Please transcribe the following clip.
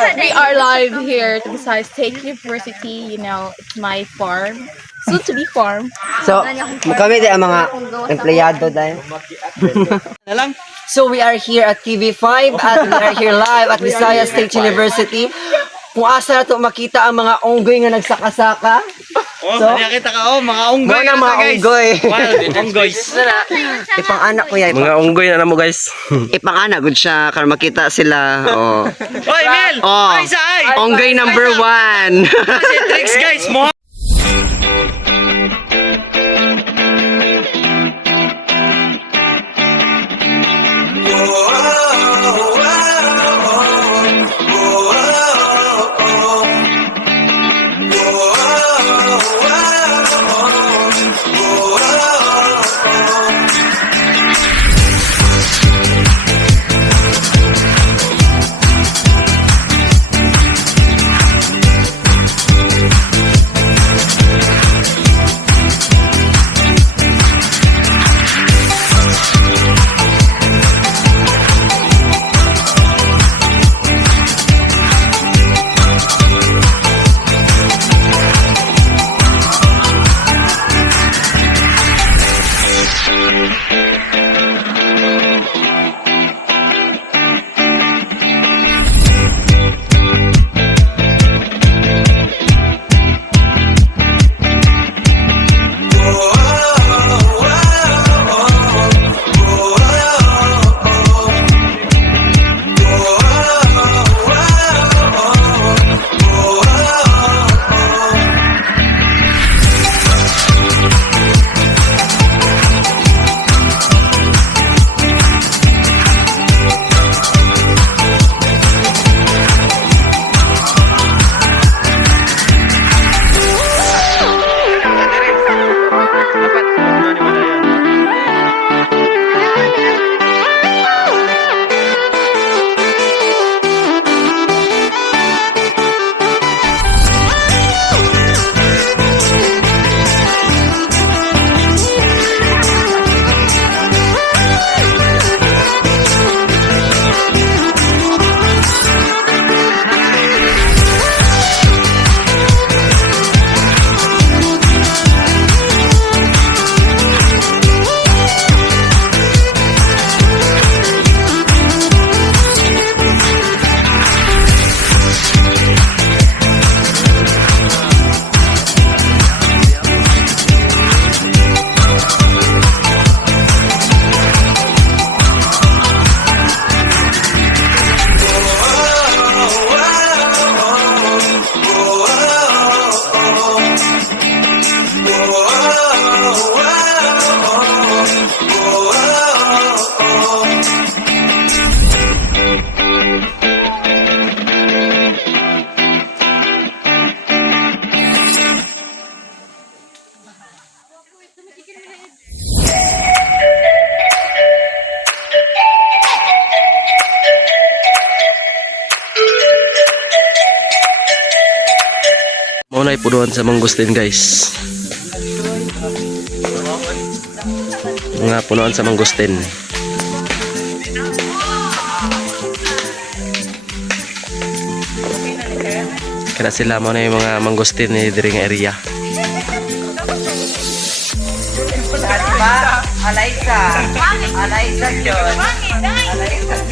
We are live here at Visayas State University. You know, it's my farm. Soon to be farm. So, kami din ang mga empleyado dahil. So, we are here at TV5 at we are here live at Visayas State University. Kung asa na ito makita ang mga unggoy nga nagsakasaka. So, nakita ka mga unggoy mga mga unggoy. Unggoy. Ipang anak ko yan. Mga unggoy na mo guys. Ipang anak good siya kar makita sila. Oh. Oy, Mel! Oh. Ay, say! Unggoy number 1. Kasi tricks, guys, mo. Maunay po doon sa mangustin guys. Nga punuan sa mangustin. Kaya sila mo na yung mga mangustin ni diri nga area. Diba? Alaysa. Alaysa yun. Alaysa.